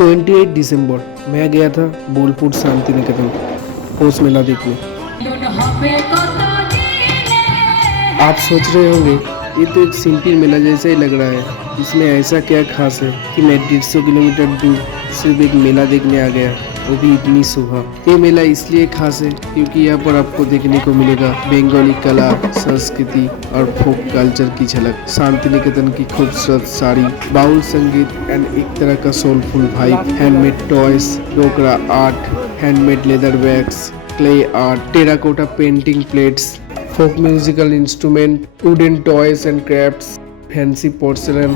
28 दिसंबर मैं गया था बोलपुर शांति निकेतन पोष मेला देखने। आप सोच रहे होंगे ये तो एक सिंपल मेला जैसा ही लग रहा है, इसमें ऐसा क्या खास है कि मैं 150 किलोमीटर दूर सिर्फ एक मेला देखने आ गया, वो भी इतनी सुबह। ये मेला इसलिए खास है क्योंकि यहाँ पर आपको देखने को मिलेगा बंगाली कला, संस्कृति और फोक कल्चर की झलक। शांति निकेतन की खूबसूरत साड़ी, बाउल संगीत एंड एक तरह का soulful vibe, handmade toys, Dokra art, handmade leather bags, clay art, terracotta painting plates, folk musical instrument, wooden toys and crafts, fancy porcelain,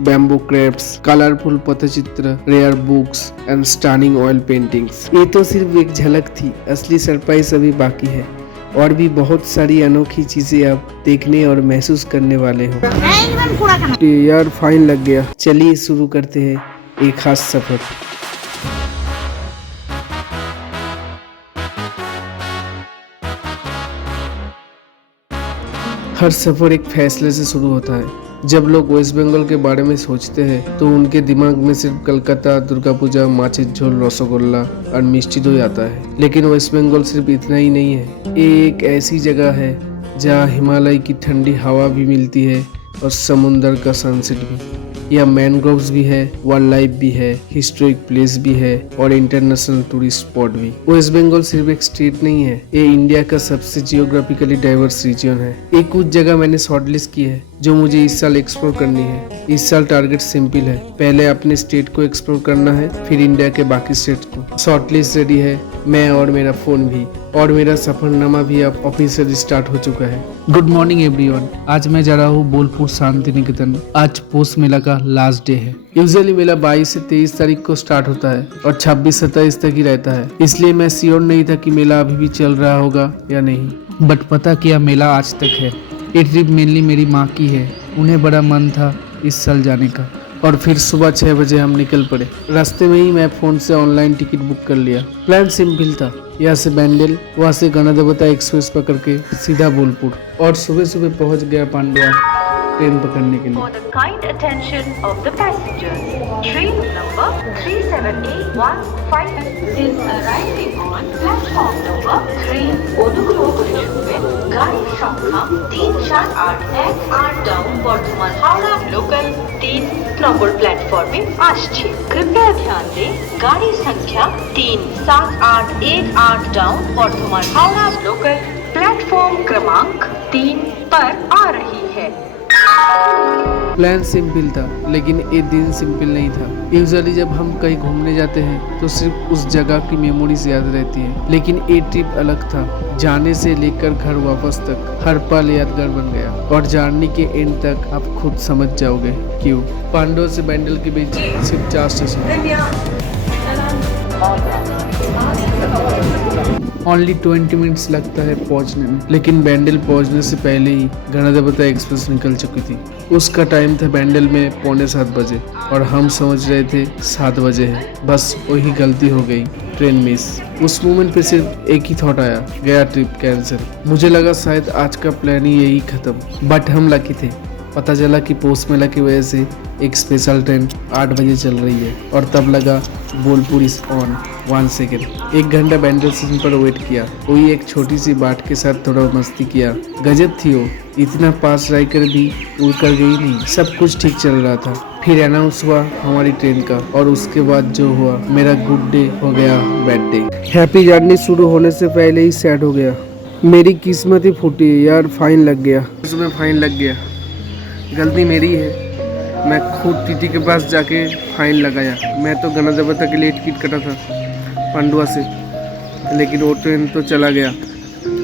bamboo crafts, colorful पथचित्र, rare books and stunning oil paintings। ये तो सिर्फ एक झलक थी, असली surprise अभी बाकी है और भी बहुत सारी अनोखी चीजें आप देखने और महसूस करने वाले हो। यार फाइन लग गया, चलिए शुरू करते हैं एक खास सफर। हर सफ़र एक फैसले से शुरू होता है। जब लोग वेस्ट बंगाल के बारे में सोचते हैं तो उनके दिमाग में सिर्फ कलकत्ता, दुर्गा पूजा, माचिस झोल, रसगुल्ला और मिष्टी दोई आता है। लेकिन वेस्ट बंगाल सिर्फ इतना ही नहीं है, ये एक ऐसी जगह है जहाँ हिमालय की ठंडी हवा भी मिलती है और समुंदर का सनसेट भी। यह मैनग्रोव्स भी है, वाइल्ड लाइफ भी है, हिस्टोरिक प्लेस भी है और इंटरनेशनल टूरिस्ट स्पॉट भी। वेस्ट बंगाल सिर्फ एक स्टेट नहीं है, ये इंडिया का सबसे जियोग्राफिकली डाइवर्स रीजन है। एक कुछ जगह मैंने शॉर्टलिस्ट की है जो मुझे इस साल एक्सप्लोर करनी है। इस साल टारगेट सिंपल है, पहले अपने स्टेट को एक्सप्लोर करना है, फिर इंडिया के बाकी स्टेट को। शॉर्टलिस्ट रेडी है, मैं और मेरा फोन भी, और मेरा सफरनामा भी अब ऑफिशियल स्टार्ट हो चुका है। गुड मॉर्निंग एवरीवन, आज मैं जा रहा हूँ बोलपुर शांति निकेतन। आज पोष मेला का लास्ट डे है। यूजुअली मेला 22 से 23 तारीख को स्टार्ट होता है और 26-27 तक ही रहता है, इसलिए मैं श्योर नहीं था कि मेला अभी भी चल रहा होगा या नहीं। बट पता किया मेला आज तक है। ये ट्रिप मेनली मेरी माँ की है, उन्हें बड़ा मन था इस साल जाने का और फिर सुबह 6 बजे हम निकल पड़े। रास्ते में ही मैं फ़ोन से ऑनलाइन टिकट बुक कर लिया। प्लान सिंपल था, यहाँ से बैंडल, वहाँ से गणदेवता एक्सप्रेस पकड़ के सीधा बोलपुर और सुबह सुबह पहुँच गया पांडुआ ट्रेन पकड़ने के लिए। For the kind attention of the passengers, train number 37815 is arriving on platform number 3 অনুগ্রহ শুনবেন গাড়ি সংখ্যা 34818 ডাউন বর্ধমান হাওড়া লোকাল 3 নম্বর প্ল্যাটফর্মে আসছে। कृपया ध्यान दें गाड़ी संख्या 37818 down Bardhaman Howrah local platform क्रमांक 3 पर आ रही है। प्लान सिंपल था लेकिन ये दिन सिंपल नहीं था। यूजुअली जब हम कहीं घूमने जाते हैं तो सिर्फ उस जगह की मेमोरीज याद रहती है, लेकिन ये ट्रिप अलग था। जाने से लेकर घर वापस तक हर पल यादगार बन गया और जर्नी के एंड तक आप खुद समझ जाओगे क्यों। पांडव से बैंडल के बीच सिर्फ 4 स्टेशन, ओनली 20 मिनट्स लगता है पहुंचने में, लेकिन बैंडल पहुंचने से पहले ही गणदेवता एक्सप्रेस निकल चुकी थी। उसका टाइम था बैंडल में 6:45 बजे और हम समझ रहे थे 7 बजे है। बस वही गलती हो गई, ट्रेन मिस। उस मोमेंट पे सिर्फ एक ही थॉट आया, गया ट्रिप कैंसिल। मुझे लगा शायद आज का प्लान ही यही खत्म, बट हम लकी थे। पता चला कि पोस्ट मेला की वजह से एक स्पेशल ट्रेन 8 बजे चल रही है और तब लगा बोलपुर इज ऑन। 1 सेकेंड 1 घंटा बैंडल स्टेशन पर वेट किया, वही एक छोटी सी बाट के साथ थोड़ा मस्ती किया। गजब थी वो, इतना पास रहकर भी उड़ कर गई नहीं। सब कुछ ठीक चल रहा था। फिर अनाउंस हुआ हमारी ट्रेन का और उसके बाद जो हुआ, मेरा गुड डे हो गया बैड डे। हैप्पी जर्नी शुरू होने से पहले ही सैड हो गया। मेरी किस्मत ही फूटी यार, फाइन लग गया। उसमें फाइन लग गया, गलती मेरी है। मैं खुद टीटी के पास जाके फाइन लगाया। मैं तो गणदेवता के लिए टिकट कटा था पांडुआ से, लेकिन वो ट्रेन तो चला गया।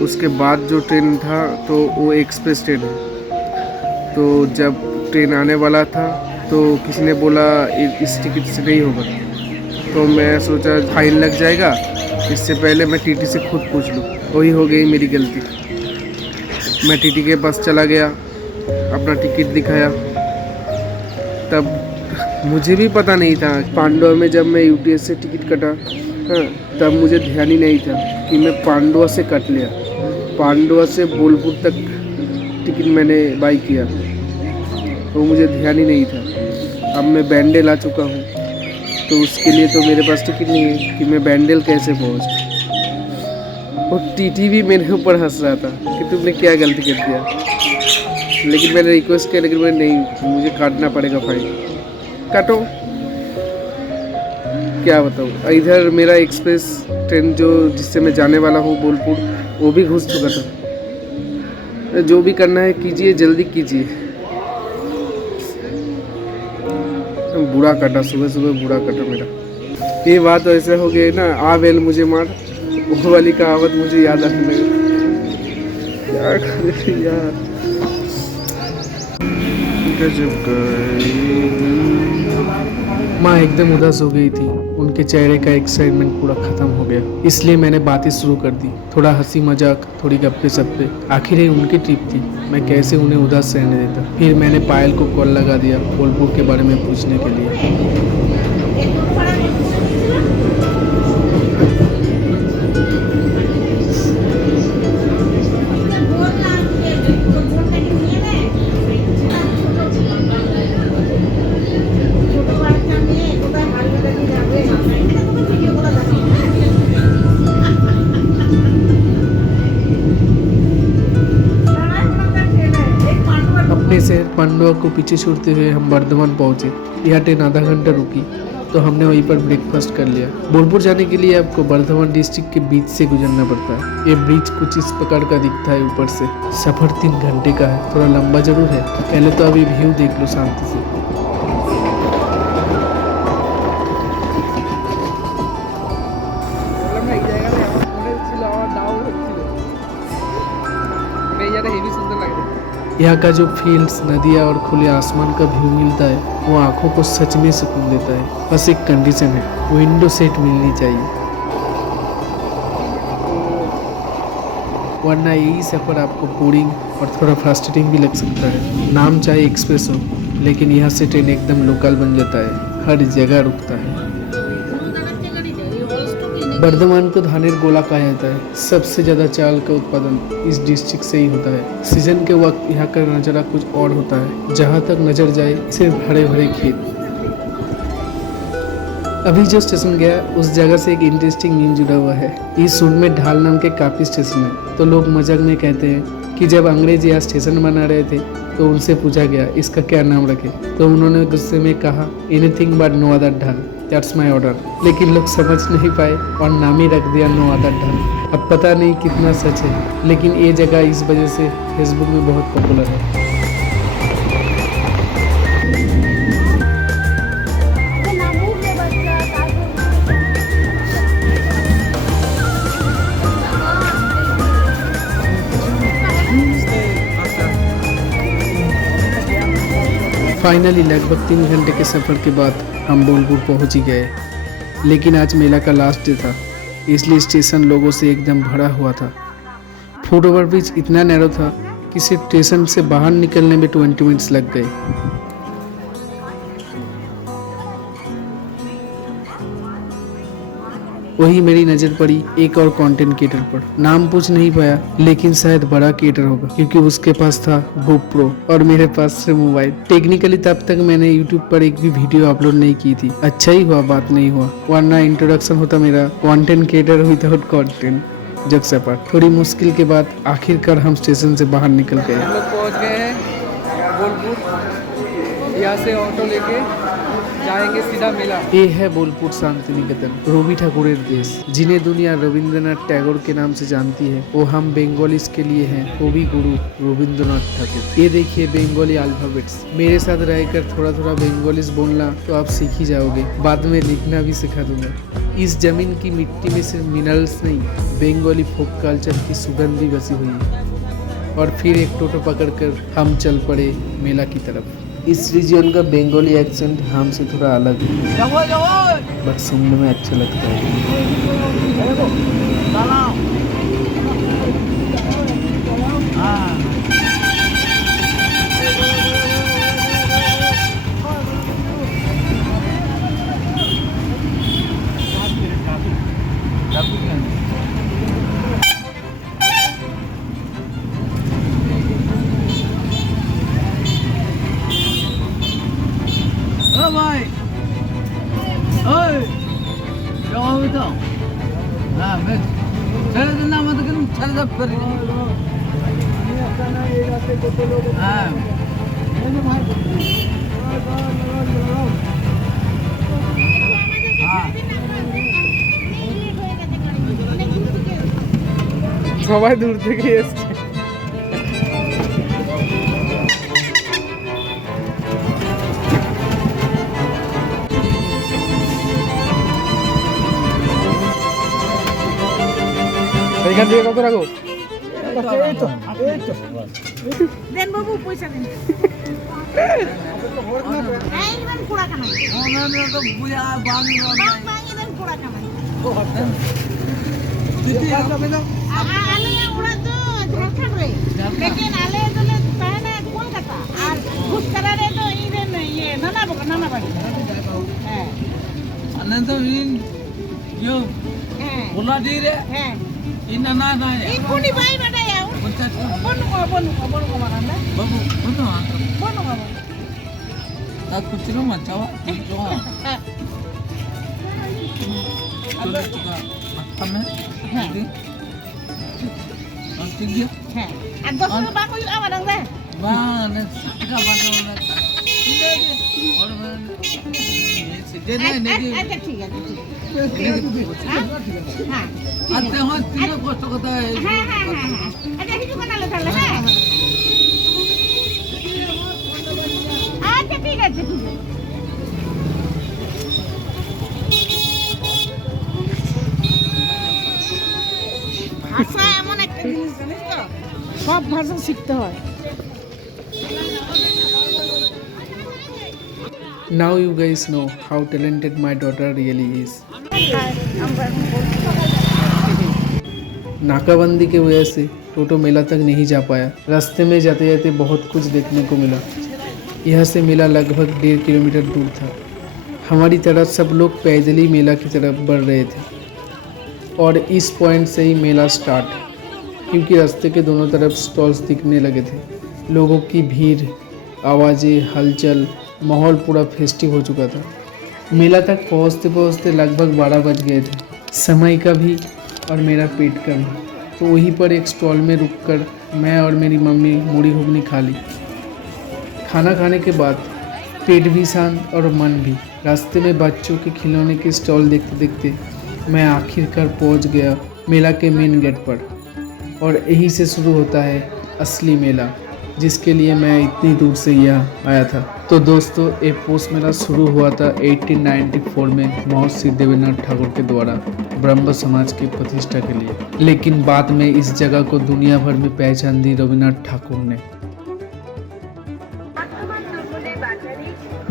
उसके बाद जो ट्रेन था तो वो एक्सप्रेस ट्रेन है। तो जब ट्रेन आने वाला था तो किसी ने बोला इस टिकट से नहीं होगा, तो मैं सोचा फाइन लग जाएगा, इससे पहले मैं टीटी से खुद पूछ लूँ। वही हो गई मेरी गलती। मैं टीटी के पास चला गया, अपना टिकट दिखाया। तब मुझे भी पता नहीं था, पांडुआ में जब मैं यूटीएस से टिकट कटा, हाँ, तब मुझे ध्यान ही नहीं था कि मैं पांडुआ से कट लिया। पांडुआ से बोलपुर तक टिकट मैंने बाई किया, वो मुझे ध्यान ही नहीं था। अब मैं बैंडल आ चुका हूँ, तो उसके लिए तो मेरे पास टिकट नहीं है कि मैं बैंडल कैसे पहुँच। और टीटी भी मेरे ऊपर हंस रहा था कि तुमने क्या गलती कर दिया, लेकिन मैंने रिक्वेस्ट किया, लेकिन मैं नहीं, मुझे काटना पड़ेगा फाइन। काटो, क्या बताऊँ। इधर मेरा एक्सप्रेस ट्रेन जो जिससे मैं जाने वाला हूँ बोलपुर, वो भी घुस चुका था। जो भी करना है कीजिए, जल्दी कीजिए। बुरा कटा, सुबह सुबह बुरा कटा मेरा। ये बात ऐसे हो गई ना, आ बेल मुझे मार, वो वाली कहावत मुझे याद आने लगी। क्या करे यार, माँ एकदम उदास हो गई थी। उनके चेहरे का एक्साइटमेंट पूरा खत्म हो गया, इसलिए मैंने बातें शुरू कर दी। थोड़ा हंसी मजाक, थोड़ी गप्पे सप्पे। आखिर ये उनकी ट्रिप थी, मैं कैसे उन्हें उदास रहने देता। फिर मैंने पायल को कॉल लगा दिया बोलपुर के बारे में पूछने के लिए। अपने शहर पांडुआ को पीछे छोड़ते हुए हम बर्धमान पहुंचे। यह ट्रेन आधा घंटा रुकी तो हमने वहीं पर ब्रेकफास्ट कर लिया। बोलपुर जाने के लिए आपको बर्धमान डिस्ट्रिक्ट के बीच से गुजरना पड़ता है। ये ब्रिज कुछ इस प्रकार का दिखता है ऊपर से। सफर 3 घंटे का है, थोड़ा लंबा जरूर है। पहले तो अभी व्यू देख लो शांति से। यहाँ का जो फील्ड्स, नदियाँ और खुले आसमान का व्यू मिलता है वो आंखों को सच में सुकून देता है। बस एक कंडीशन है, विंडो सीट मिलनी चाहिए, वरना यही सफ़र आपको बोरिंग और थोड़ा फ्रस्ट्रेटिंग भी लग सकता है। नाम चाहे एक्सप्रेस हो, लेकिन यहाँ से ट्रेन एकदम लोकल बन जाता है, हर जगह रुकता है। बर्धमान को धानेर गोला कहा जाता है। सबसे ज़्यादा चावल का उत्पादन इस डिस्ट्रिक्ट से ही होता है। सीजन के वक्त यहाँ का नज़ारा कुछ और होता है। जहाँ तक नज़र जाए सिर्फ हरे भरे खेत। अभी जो स्टेशन गया उस जगह से एक इंटरेस्टिंग न्यूज जुड़ा हुआ है। इस रूट में ढाल नाम के काफ़ी स्टेशन है, तो लोग मजाक में कहते हैं कि जब अंग्रेज यहाँ स्टेशन बना रहे थे तो उनसे पूछा गया इसका क्या नाम रखे, तो उन्होंने गुस्से में कहा एनीथिंग बट नो अदर ढाल, दैट्स माई ऑर्डर। लेकिन लोग समझ नहीं पाए और नाम ही रख दिया नो अदर ढाल। अब पता नहीं कितना सच है, लेकिन ये जगह इस वजह से फेसबुक में बहुत पॉपुलर है। फाइनली लगभग 3 घंटे के सफ़र के बाद हम बोलपुर पहुंच ही गए। लेकिन आज मेला का लास्ट डे था, इसलिए स्टेशन लोगों से एकदम भरा हुआ था। फुट ओवर ब्रिज इतना नैरो था कि सिर्फ स्टेशन से बाहर निकलने में 20 मिनट्स लग गए। वही मेरी नज़र पड़ी एक और कंटेंट क्रिएटर पर। नाम पूछ नहीं पाया, लेकिन शायद बड़ा क्रिएटर होगा क्योंकि उसके पास था GoPro और मेरे पास से मोबाइल। टेक्निकली तब तक मैंने YouTube पर एक भी वीडियो अपलोड नहीं की थी। अच्छा ही हुआ बात नहीं हुआ, वरना इंट्रोडक्शन होता मेरा कंटेंट क्रिएटर विदाउट कंटेंट। जग सफर थोड़ी मुश्किल के बाद आखिरकार हम स्टेशन से बाहर निकल गए। हम लोग पहुँच गए हैं बोलपुर। यहाँ से ऑटो लेके जाएंगे सीधा मेला। ये है बोलपुर शांति निकेतन, रवि ठाकुरेर देश, जिन्हें दुनिया रविंद्रनाथ टैगोर के नाम से जानती है। वो हम बंगालीज के लिए हैं कवि गुरु रविंद्रनाथ ठाकुर। ये देखिए बंगाली अल्फाबेट्स। मेरे साथ रहकर थोड़ा थोड़ा बंगालीज बोलना तो आप सीख ही जाओगे, बाद में लिखना भी सिखा दूंगा। इस जमीन की मिट्टी में सिर्फ मिनरल्स नहीं, बंगाली फोक कल्चर की सुगंध भी बसी हुई है। और फिर एक टोटो पकड़कर हम चल पड़े मेला की तरफ। इस रीजन का बंगाली एक्सेंट हमसे थोड़ा अलग है, बट सुनने में अच्छा लगता है। भाई ओए তো হ্যাঁ বেশ ছেড়ে দিন আমাদের কিন্তু ছেড়ে দেব করি হ্যাঁ সবাই দূর থেকে এসছে। এইখান থেকে কত রাখো? দেন বাবু পয়সা দেন এই দেন পোড়া কামাই তো বুয়া বাঙি বাঙি দেন পোড়া কামাই দিদি आले उड़ा तो झारखंड रे लेकिन आले तो ले पहले कोलकाता और घुसकरा रे तो इधर ये नाना बाड़ी है अनंत इन यो है बोला दी रे है इन ना ना ये कोनी भाई बेटा यार बोनु को मारना बाबू बोलो बोनु को ता कुछ नो मचावा जो चलो चुका हमें है ठीक है है और 10 में बाको आवा दंग दे वाह ने का बात ठीक है और दे दे अच्छा ठीक है हां आते हो तीन कष्ट करता है हां अच्छा ही दुकान ले चल है अच्छा ठीक है ভাষা এমন একটা জিনিস জানিস তো সব ভাষা শিখতে হয় Now you guys know how talented my daughter really is. नाकाबंदी की वजह से टोटो मेला तक नहीं जा पाया। रास्ते में जाते जाते बहुत कुछ देखने को मिला। यहाँ से मेला लगभग 1.5 किलोमीटर दूर था। हमारी तरह सब लोग पैदल ही मेला की तरफ बढ़ रहे थे और इस पॉइंट से ही मेला स्टार्ट, क्योंकि रास्ते के दोनों तरफ स्टॉल्स दिखने लगे थे। लोगों की भीड़, आवाज़ें, हलचल, माहौल पूरा फेस्टिव हो चुका था। मेला तक पहुंचते पहुंचते लगभग 12 बज गए थे। समय का भी और मेरा पेट का भी। तो वहीं पर एक स्टॉल में रुककर मैं और मेरी मम्मी मूढ़ी घुगनी खा ली। खाना खाने के बाद पेट भी शांत और मन भी। रास्ते में बच्चों के खिलौने के स्टॉल देखते देखते मैं आखिरकार पहुंच गया मेला के मेन गेट पर। और यहीं से शुरू होता है असली मेला, जिसके लिए मैं इतनी दूर से यहाँ आया था। तो दोस्तों, ये पोष मेला शुरू हुआ था 1894 में महर्षि देवेंद्र ठाकुर के द्वारा ब्रह्म समाज की प्रतिष्ठा के लिए। लेकिन बाद में इस जगह को दुनिया भर में पहचान दी रविन्द्रनाथ ठाकुर ने।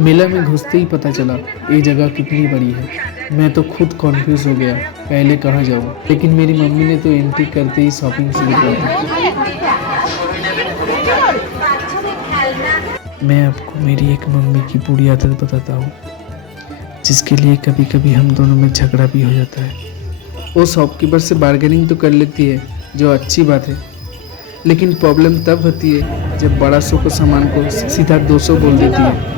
मेला में घुसते ही पता चला ये जगह कितनी बड़ी है। मैं तो खुद कॉन्फ्यूज हो गया, पहले कहाँ जाऊँ। लेकिन मेरी मम्मी ने तो एंट्री करते ही शॉपिंग शुरू कर दी। मैं आपको मेरी एक मम्मी की बुरी आदत बताता हूँ, जिसके लिए कभी कभी हम दोनों में झगड़ा भी हो जाता है। वो शॉपकीपर से बार्गेनिंग तो कर लेती है, जो अच्छी बात है, लेकिन प्रॉब्लम तब होती है जब 1200 को सामान को सीधा 200 बोल देती है।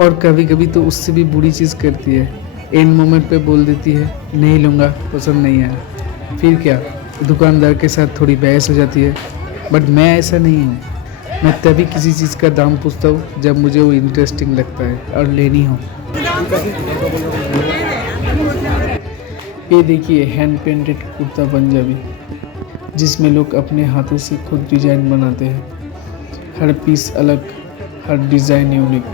और कभी कभी तो उससे भी बुरी चीज़ करती है। एंड मोमेंट पे बोल देती है नहीं लूँगा, पसंद नहीं आया। फिर क्या, दुकानदार के साथ थोड़ी बहस हो जाती है। बट मैं ऐसा नहीं हूँ। मैं तभी किसी चीज़ का दाम पूछता हूँ जब मुझे वो इंटरेस्टिंग लगता है और लेनी हो। ये देखिए हैंड पेंटेड कुर्ता पंजाबी, जिसमें लोग अपने हाथों से खुद डिज़ाइन बनाते हैं। हर पीस अलग, हर डिज़ाइन यूनिक,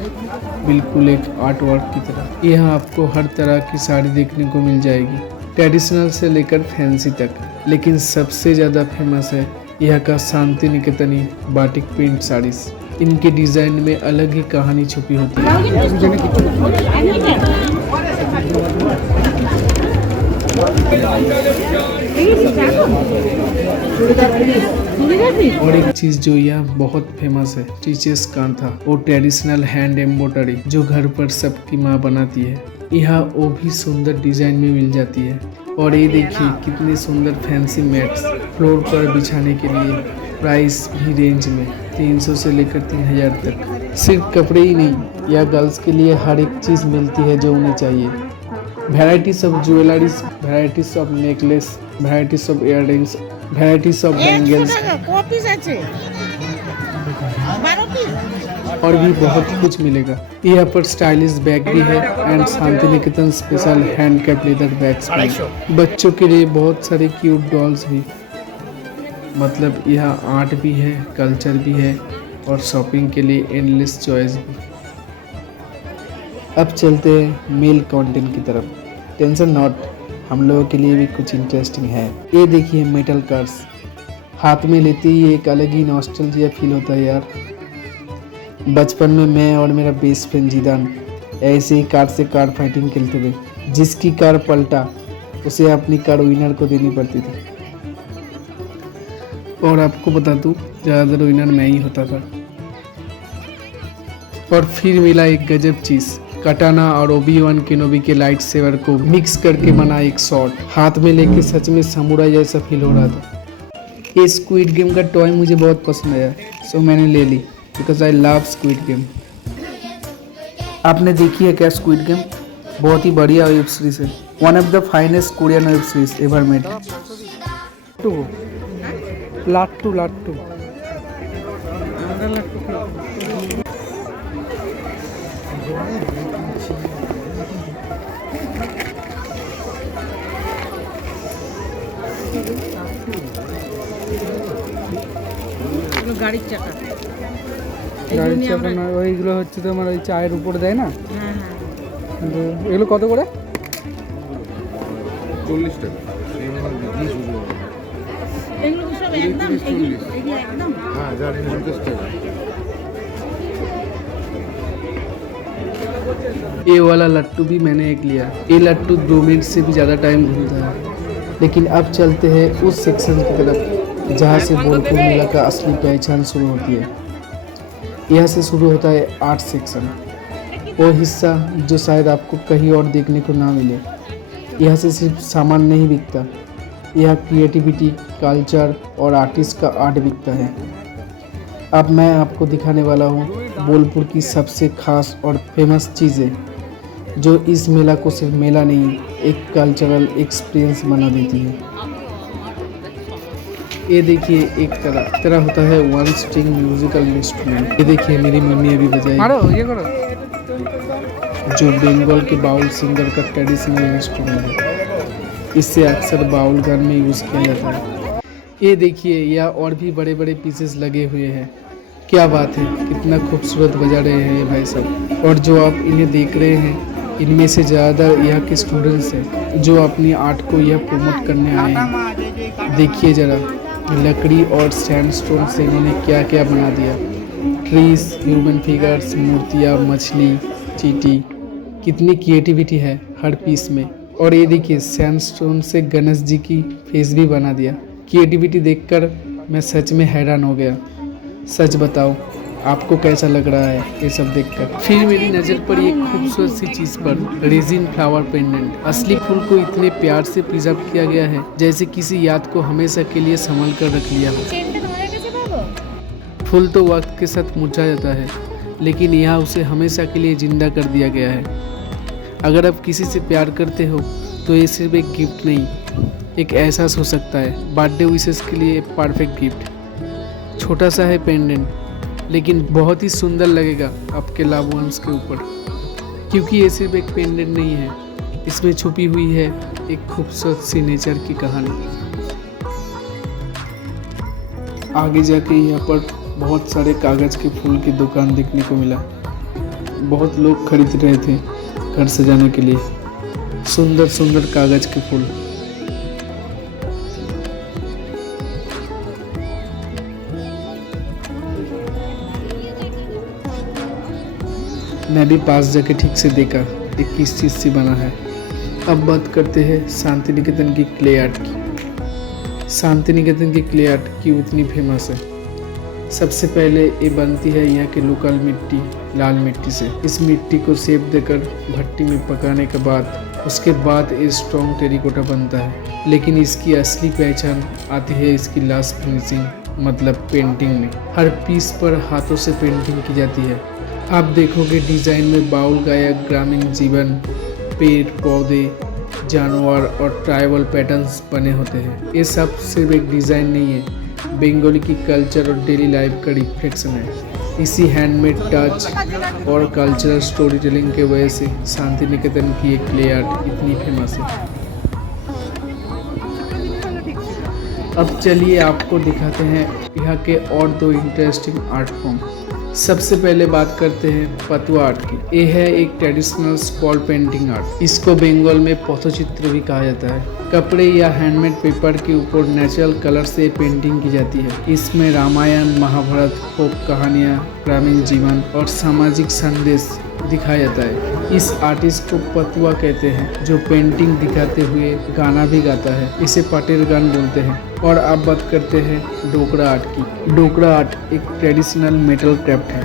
बिल्कुल एक आर्ट वर्क की तरह। यहाँ आपको हर तरह की साड़ी देखने को मिल जाएगी, ट्रेडिशनल से लेकर फैंसी तक। लेकिन सबसे ज़्यादा फेमस है यहाँ का शांति निकेतनी बाटिक प्रिंट साड़ीज। इनके डिज़ाइन में अलग ही कहानी छुपी होती है। और एक चीज जो यहाँ बहुत फेमस है, टीचर्स कांथा, वो ट्रेडिशनल हैंड एम्ब्रॉयडरी जो घर पर सबकी माँ बनाती है। यहाँ वो भी सुंदर डिजाइन में मिल जाती है। और ये देखिए कितने सुंदर फैंसी मैट्स फ्लोर पर बिछाने के लिए। प्राइस भी रेंज में 300 से लेकर 3000 तक। सिर्फ कपड़े ही नहीं, यह गर्ल्स के लिए हर एक चीज़ मिलती है जो उन्हें चाहिए। Varieties of jewelleries, varieties of necklace, varieties of earrings, varieties of bangles copies আছে 12 পিস और भी बहुत कुछ मिलेगा। यहाँ पर स्टाइलिश बैग भी है and Shanti Niketan special hand cap leather bags भी है। बच्चों के लिए बहुत सारे क्यूट डॉल्स भी, मतलब यहाँ आर्ट भी है, कल्चर भी है और शॉपिंग के लिए एंडलेस चॉइस भी। अब चलते हैं मेल कंटेंट की तरफ। टेंशन नॉट, हम लोगों के लिए भी कुछ इंटरेस्टिंग है। ये देखिए मेटल कार्स, हाथ में लेते ही एक अलग ही नॉस्टैल्जिया फील होता है यार। बचपन में मैं और मेरा बेस्ट फ्रेंड जीदान ऐसे ही कार से कार फाइटिंग खेलते थे। जिसकी कार पलटा उसे अपनी कार विनर को देनी पड़ती थी। और आपको बता दूं, ज़्यादातर विनर मैं ही होता था। और फिर मिला एक गजब चीज़, कटाना और ओबी-वान केनोबी के लाइट सेवर को मिक्स करके बना एक शॉट। हाथ में लेके सच में समुराई जैसा फील हो रहा था। ये स्क्विड गेम का टॉय मुझे बहुत पसंद आया, सो मैंने ले ली because I love squid game. आपने देखी है क्या स्क्विड गेम? बहुत ही बढ़िया वेब सीरीज है, one of the finest Korean web series ever made. लाट्टू लाट्टू গাড়ির চাকা গাড়ির চাকা না, ওইগুলো হচ্ছে তোমার ওই চায়ের উপর দেয় না। কিন্তু এগুলো কত করে? 40 টাকা। এগুলো কি সব একদম এগুলো একদম হ্যাঁ, যার 50 টাকা। ये वाला लट्टू भी मैंने एक लिया। ये लट्टू 2 मिनट से भी ज़्यादा टाइम घूमता है। लेकिन अब चलते हैं उस सेक्शन की तरफ जहाँ से बोलपुर मेला का असली पहचान शुरू होती है। यहाँ से शुरू होता है आर्ट सेक्शन, वो हिस्सा जो शायद आपको कहीं और देखने को ना मिले। यहाँ से सिर्फ सामान नहीं बिकता, यह क्रिएटिविटी, कल्चर और आर्टिस्ट का आर्ट बिकता है। अब मैं आपको दिखाने वाला हूँ बोलपुर की सबसे खास और फेमस चीज़ें जो इस मेला को सिर्फ मेला नहीं, एक कल्चरल एक्सपीरियंस बना देती है। ये देखिए, एक तरह होता है वन स्ट्रिंग म्यूजिकल इंस्ट्रूमेंट। ये देखिए मेरी मम्मी अभी बजाई, ये करो। जो बंगाल के बाउल सिंगर का ट्रेडिशनल इंस्ट्रूमेंट है। इससे अक्सर बाउल गान में यूज़ किया जाता है। ये देखिए, यह और भी बड़े बड़े पीसेस लगे हुए हैं। क्या बात है, कितना खूबसूरत बजा रहे हैं ये भाई साहब। और जो आप इन्हें देख रहे हैं, इनमें से ज़्यादा यहाँ के स्टूडेंट्स हैं जो अपनी आर्ट को यह प्रमोट करने आए हैं। देखिए ज़रा, लकड़ी और सैंडस्टोन से इन्होंने क्या क्या बना दिया। ट्रीज, ह्यूमन फिगर्स, मूर्तियाँ, मछली, चींटी, कितनी क्रिएटिविटी है हर पीस में। और ये देखिए, सैंडस्टोन से गणेश जी की फेस भी बना दिया। क्रिएटिविटी देखकर मैं सच में हैरान हो गया। सच बताओ, आपको कैसा लग रहा है ये सब देखकर? फिर मेरी नज़र पड़ी एक खूबसूरत सी चीज़ पर, रेजिन फ्लावर पेंडेंट। असली फूल को इतने प्यार से प्रिजर्व किया गया है जैसे किसी याद को हमेशा के लिए संभाल कर रख लिया हो। फूल तो वक्त के साथ मुरझा जाता है, लेकिन यहाँ उसे हमेशा के लिए जिंदा कर दिया गया है। अगर आप किसी से प्यार करते हो तो ये सिर्फ एक गिफ्ट नहीं, एक एहसास हो सकता है। बर्थडे विशेस के लिए परफेक्ट गिफ्ट। छोटा सा है पेंडेंट, लेकिन बहुत ही सुंदर लगेगा आपके लव वंस के ऊपर, क्योंकि ये सिर्फ एक पेंडेंट नहीं है, इसमें छुपी हुई है एक खूबसूरत सी नेचर की कहानी। आगे जाके यहाँ पर बहुत सारे कागज़ के फूल की दुकान देखने को मिला। बहुत लोग खरीद रहे थे घर सजाने के लिए सुंदर सुंदर कागज़ के फूल। मैं भी पास जाके ठीक से देखा ये किस चीज़ से बना है। अब बात करते हैं शांति निकेतन की क्ले आर्ट की। शांति निकेतन की क्ले आर्ट क्यों इतनी फेमस है? सबसे पहले ये बनती है यहाँ के लोकल मिट्टी, लाल मिट्टी से। इस मिट्टी को शेप देकर भट्टी में पकाने के बाद उसके बाद ये स्ट्रॉन्ग टेरिकोटा बनता है। लेकिन इसकी असली पहचान आती है इसकी लास्ट फिनिशिंग, मतलब पेंटिंग में। हर पीस पर हाथों से पेंटिंग की जाती है। आप देखोगे डिजाइन में बाउल गायक, ग्रामीण जीवन, पेड़ पौधे, जानवर और ट्राइबल पैटर्न्स बने होते हैं। ये सब सिर्फ एक डिज़ाइन नहीं है, बंगाली की कल्चर और डेली लाइफ का रिफ्लेक्शन है। इसी हैंडमेड टच और कल्चरल स्टोरी टेलिंग के वजह से शांति निकेतन की एक क्ले आर्ट इतनी फेमस है। अब चलिए आपको दिखाते हैं यहाँ के और दो इंटरेस्टिंग आर्ट फॉर्म। सबसे पहले बात करते हैं पतुआ आर्ट की। ये है एक ट्रेडिशनल स्पॉल पेंटिंग आर्ट। इसको बंगाल में पथचित्र भी कहा जाता है। कपड़े या हैंडमेड पेपर के ऊपर नेचुरल कलर से पेंटिंग की जाती है। इसमें रामायण, महाभारत, फोक कहानियाँ, ग्रामीण जीवन और सामाजिक संदेश दिखाया जाता है। इस आर्टिस्ट को पतुआ कहते हैं, जो पेंटिंग दिखाते हुए गाना भी गाता है। इसे पाटेर गान बोलते हैं। और अब बात करते हैं डोकरा आर्ट की। डोकरा आर्ट एक ट्रेडिशनल मेटल क्राफ्ट है।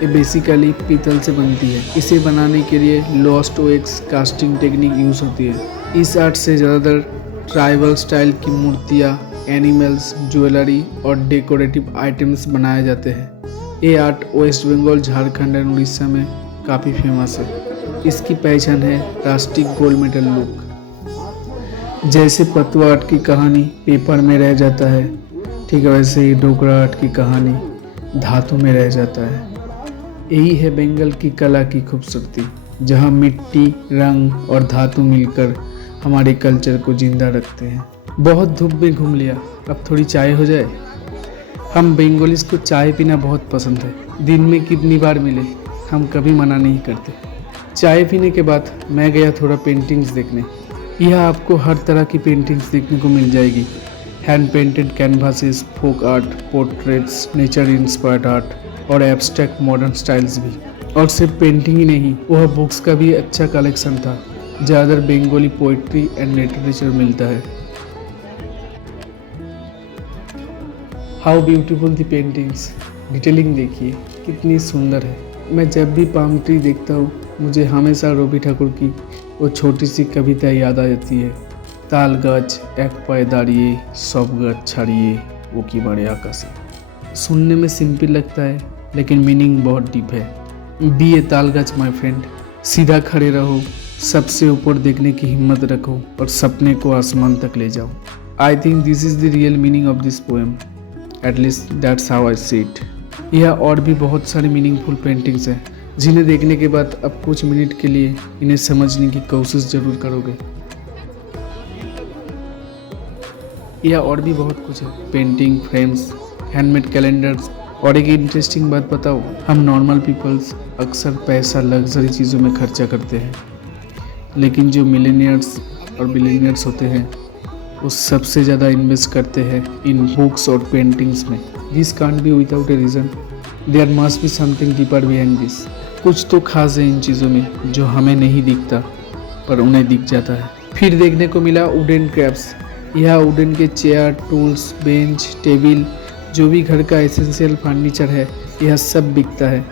ये बेसिकली पीतल से बनती है। इसे बनाने के लिए lost wax casting technique use होती है। इस आर्ट से ज़्यादातर ट्राइबल स्टाइल की मूर्तियाँ, एनिमल्स, ज्वेलरी और डेकोरेटिव आइटम्स बनाए जाते हैं। ये आर्ट वेस्ट बंगाल, झारखंड और उड़ीसा में काफ़ी फेमस है। इसकी पहचान है राष्ट्रीय गोल्ड मेडल लुक। जैसे पतुआ आर्ट की कहानी पेपर में रह जाता है, ठीक है, वैसे ही डोकरा आर्ट की कहानी धातु में रह जाता है। यही है बंगाल की कला की खूबसूरती, जहाँ मिट्टी, रंग और धातु मिलकर हमारे कल्चर को जिंदा रखते हैं। बहुत धूप में घूम लिया, अब थोड़ी चाय हो जाए। हम बंगालीज को चाय पीना बहुत पसंद है। दिन में कितनी बार मिले, हम कभी मना नहीं करते। चाय पीने के बाद मैं गया थोड़ा पेंटिंग्स देखने। यह आपको हर तरह की पेंटिंग्स देखने को मिल जाएगी। Hand painted canvases, folk art, portraits, nature inspired art और एब्स्ट्रैक्ट मॉडर्न स्टाइल्स भी। और सिर्फ पेंटिंग ही नहीं, वह बुक्स का भी अच्छा कलेक्शन था। ज़्यादातर बंगाली पोइट्री एंड लिटरेचर मिलता है। How beautiful the paintings. Detailing देखिए कितनी सुंदर है। मैं जब भी पाम ट्री देखता हूँ, मुझे हमेशा रवि ठाकुर की वो छोटी सी कविता याद आ जाती है। ताल गाछ एक पाए दाड़िए, सब गाछ छाड़िए, वो की बड़े आकाशे। सुनने में सिंपल लगता है, लेकिन मीनिंग बहुत डीप है। बी ए ताल गाछ माई फ्रेंड। सीधा खड़े रहो, सबसे ऊपर देखने की हिम्मत रखो और सपने को आसमान तक ले जाओ। I think this is the real meaning of this poem, at least that's how I see it. यह और भी बहुत सारी मीनिंगफुल पेंटिंग्स हैं, जिन्हें देखने के बाद अब कुछ मिनट के लिए इन्हें समझने की कोशिश जरूर करोगे। यह और भी बहुत कुछ है, पेंटिंग, फ्रेम्स, हैंडमेड कैलेंडर्स। और एक इंटरेस्टिंग बात बताओ, हम नॉर्मल पीपल्स अक्सर पैसा लग्जरी चीज़ों में खर्चा करते हैं, लेकिन जो मिलेनियर्स और बिलियनियर्स होते हैं वो सबसे ज़्यादा इन्वेस्ट करते हैं इन बुक्स और पेंटिंग्स में। This can't be without a reason, there must be something deeper behind this. कुछ तो खास है इन चीज़ों में जो हमें नहीं दिखता, पर उन्हें दिख जाता है। फिर देखने को मिला वुडन क्राफ्ट्स। यह वुडन के चेयर, टूल्स, बेंच, टेबल, जो भी घर का एसेंशियल फर्नीचर है, यह सब बिकता है।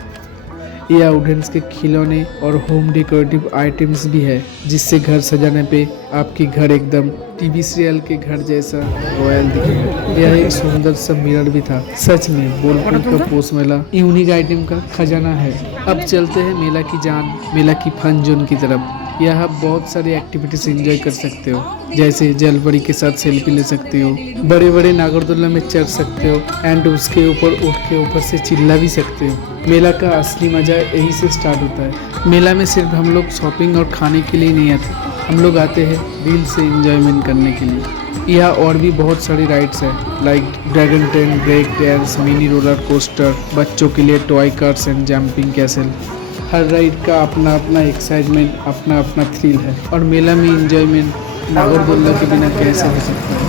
यह वुडन्स के खिलौने और होम डेकोरेटिव आइटम्स भी है, जिससे घर सजाने पे आपकी घर एकदम टीवी सीरियल के घर जैसा रॉयल दिखेगा। यह एक सुंदर सा मिरर भी था। सच में बोलपुर का पोस्ट मेला यूनिक आइटम का खजाना है। अब चलते हैं मेला की जान, मेला की फन जोन की तरफ। यहाँ आप बहुत सारी एक्टिविटीज एंजॉय कर सकते हो, जैसे जलपरी के साथ सेल्फी ले सकते हो, बड़े बड़े नागरदोला में चढ़ सकते हो एंड उसके ऊपर उठ के ऊपर से चिल्ला भी सकते हो। मेला का असली मजा यही से स्टार्ट होता है। मेला में सिर्फ हम लोग शॉपिंग और खाने के लिए नहीं आते, हम लोग आते हैं दिल से एंजॉयमेंट करने के लिए। यहाँ और भी बहुत सारी राइड्स हैं, like dragon train, break dance, mini roller coaster, बच्चों के लिए toy cars and jumping castle. हर राइड का अपना अपना एक्साइटमेंट, अपना अपना थ्रिल है। और मेला में एंजॉयमेंट नागरदोला के बिना कैसे हो सकता है।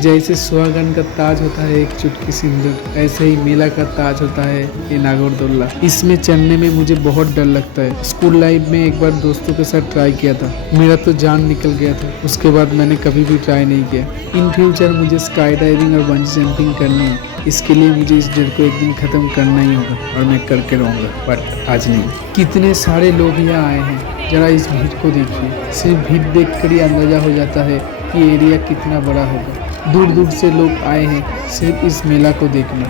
जैसे सुहागन का ताज होता है एक चुटकी सिंदूर, ऐसे ही मेला का ताज होता है ये नागरदोला। इसमें चढ़ने में मुझे बहुत डर लगता है। स्कूल लाइफ में एक बार दोस्तों के साथ ट्राई किया था, मेरा तो जान निकल गया था। उसके बाद मैंने कभी भी ट्राई नहीं किया। इन फ्यूचर मुझे स्काई डाइविंग और बंजी जंपिंग करनी है। इसके लिए मुझे इस डर को एक दिन ख़त्म करना ही होगा और मैं करके रहूँगा, बट आज नहीं। कितने सारे लोग यहाँ आए हैं, जरा इस भीड़ को देखिए। सिर्फ भीड़ देख कर ही अंदाज़ा हो जाता है कि एरिया कितना बड़ा होगा। दूर दूर से लोग आए हैं सिर्फ इस मेला को देखने।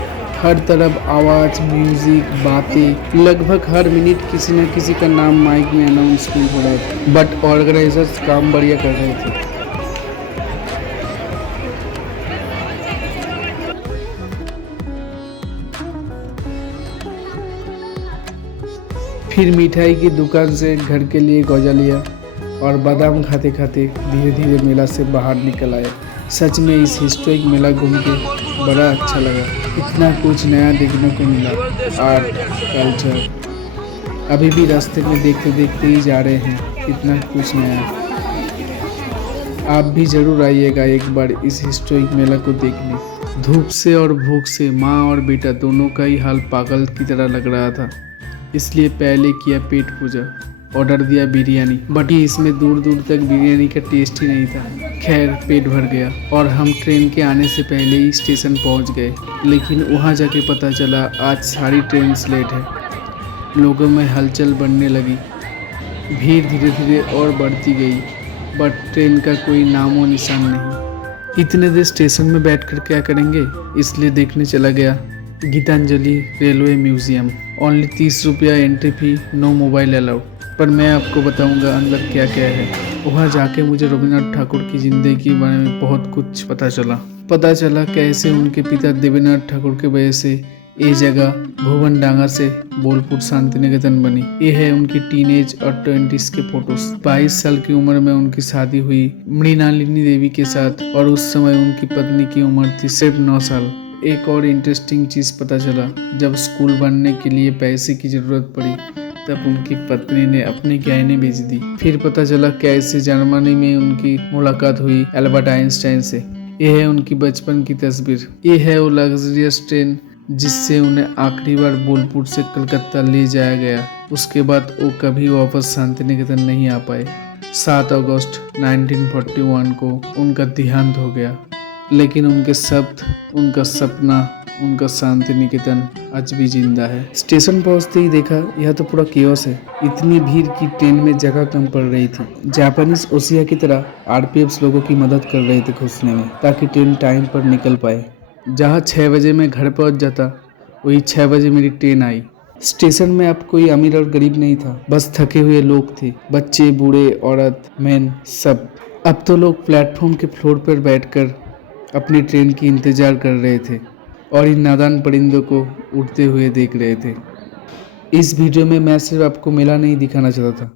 हर तरफ आवाज, म्यूजिक, बातें, लगभग हर मिनट किसी न किसी का नाम माइक में अनाउंसमेंट हो रहा था। बट ऑर्गेनाइजर्स काम बढ़िया कर रहे थे। फिर मिठाई की दुकान से घर के लिए गौजा लिया और बादाम खाते खाते धीरे धीरे मेला से बाहर निकल आए। सच में इस हिस्टोरिक मेला घूम के बड़ा अच्छा लगा। इतना कुछ नया देखने को मिला, आर्ट, कल्चर। अभी भी रास्ते में देखते देखते ही जा रहे हैं, इतना कुछ नया। आप भी जरूर आइएगा एक बार इस हिस्टोरिक मेला को देखने। धूप से और भूख से माँ और बेटा दोनों का ही हाल पागल की तरह लग रहा था, इसलिए पहले किया पेट पूजा, ऑर्डर दिया बिरयानी। बट इसमें दूर दूर तक बिरयानी का टेस्ट ही नहीं था। खैर पेट भर गया और हम ट्रेन के आने से पहले ही स्टेशन पहुंच गए। लेकिन वहां जाके पता चला आज सारी ट्रेन लेट है। लोगों में हलचल बढ़ने लगी, भीड़ धीरे धीरे और बढ़ती गई, बट ट्रेन का कोई नामो निशान नहीं। इतने देर स्टेशन में बैठकर क्या करेंगे, इसलिए देखने चला गया गीतांजलि रेलवे म्यूजियम। ओनली 30 रुपया entry fee, no mobile allowed. पर मैं आपको बताऊंगा अंदर क्या क्या है। वहाँ जाके मुझे रविंद्रनाथ ठाकुर की ज़िंदगी के बारे में बहुत कुछ पता चला कैसे उनके पिता देवेंद्रनाथ ठाकुर के वजह से ये जगह भुवन डांगा से बोलपुर शांति निकेतन बनी। ये है उनकी टीनेज और 20s के फोटोज। 22 साल की उम्र में उनकी शादी हुई मृणालिनी देवी के साथ और उस समय उनकी पत्नी की उम्र थी सिर्फ 9 साल। एक और इंटरेस्टिंग चीज़ पता चला, जब स्कूल बनने के लिए पैसे की ज़रूरत पड़ी तब उनकी पत्नी ने अपनी गहने बेच दी। फिर पता चला कैसे जर्मनी में उनकी मुलाकात हुई एल्बर्ट आइंस्टाइन से। यह है उनकी बचपन की तस्वीर। ये है वो लग्जरियस ट्रेन जिससे उन्हें आखिरी बार बोलपुर से कलकत्ता ले जाया गया। उसके बाद वो कभी वापस शांति निकेतन नहीं आ पाए। 7 अगस्त 1941 को उनका देहांत हो गया, लेकिन उनके शब्द, उनका सपना, उनका शांति निकेतन आज भी जिंदा है। स्टेशन पहुंचते ही देखा यह तो पूरा केओस है। इतनी भीड़ की ट्रेन में जगह कम पड़ रही थी। जापानीज ओशिया की तरह आरपीएफ लोगों की मदद कर रहे थे घुसने में, ताकि ट्रेन टाइम पर निकल पाए। जहां 6 बजे मैं घर पहुंच जाता, वही 6 बजे मेरी ट्रेन आई। स्टेशन में अब कोई अमीर और गरीब नहीं था, बस थके हुए लोग थे, बच्चे, बूढ़े, औरत, मैन, सब। अब तो लोग प्लेटफॉर्म के फ्लोर पर बैठकर अपनी ट्रेन की इंतजार कर रहे थे और इन नादान परिंदों को उड़ते हुए देख रहे थे। इस वीडियो में मैं सिर्फ आपको मेला नहीं दिखाना चाहता था,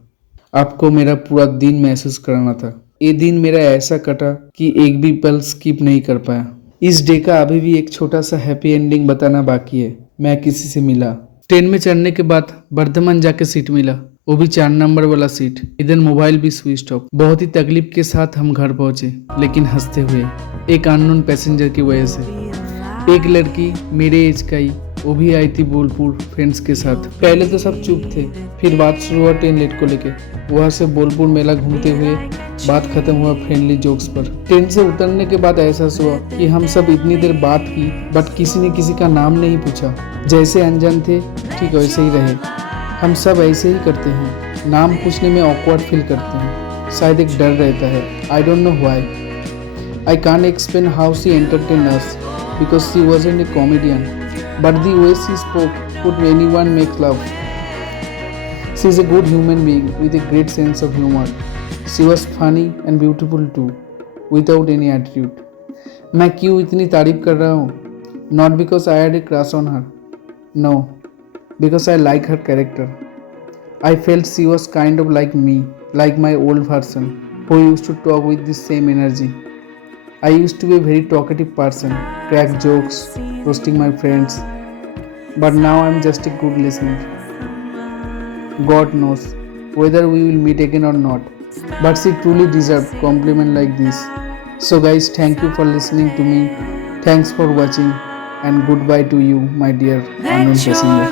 आपको मेरा पूरा दिन महसूस कराना था। ये दिन मेरा ऐसा कटा कि एक भी पल स्किप नहीं कर पाया। इस डे का अभी भी एक छोटा सा हैप्पी एंडिंग बताना बाकी है। मैं किसी से मिला, ट्रेन में चढ़ने के बाद बर्धमान जाके सीट मिला, वो भी 4 नंबर वाला सीट। इधर मोबाइल भी स्विच ऑफ। बहुत ही तकलीफ के साथ हम घर पहुंचे, लेकिन हंसते हुए, एक अननोन पैसेंजर की वजह से। एक लड़की मेरे एज का ही, वो भी आई थी बोलपुर फ्रेंड्स के साथ। पहले तो सब चुप थे, फिर बात शुरू हुआ ट्रेन लेट को लेके। वहाँ से बोलपुर मेला घूमते हुए बात खत्म हुआ फ्रेंडली जोक्स पर। ट्रेन से उतरने के बाद एहसास हुआ कि हम सब इतनी देर बात की, बट किसी ने किसी का नाम नहीं पूछा। जैसे अनजान थे ठीक वैसे ही रहे। हम सब ऐसे ही करते हैं, नाम पूछने में ऑकवर्ड फील करते हैं, शायद एक डर रहता है। I don't know why. I can't explain how she entertain us because she wasn't a comedian, but the way she spoke could anyone make love. She is a good human being with a great sense of humor. She was funny and beautiful too, without any attitude. मैं क्यों इतनी तारीफ कर रहा हूँ? Not because I had a crush on her. No, because I like her character. I felt she was kind of like me, like my old version, who used to talk with the same energy. I used to be a very talkative person, crack jokes, roasting my friends, but now I'm just a good listener. God knows whether we will meet again or not, but she truly deserved compliment like this. So guys, thank you for listening to me. Thanks for watching and goodbye to you, my dear unknown passenger.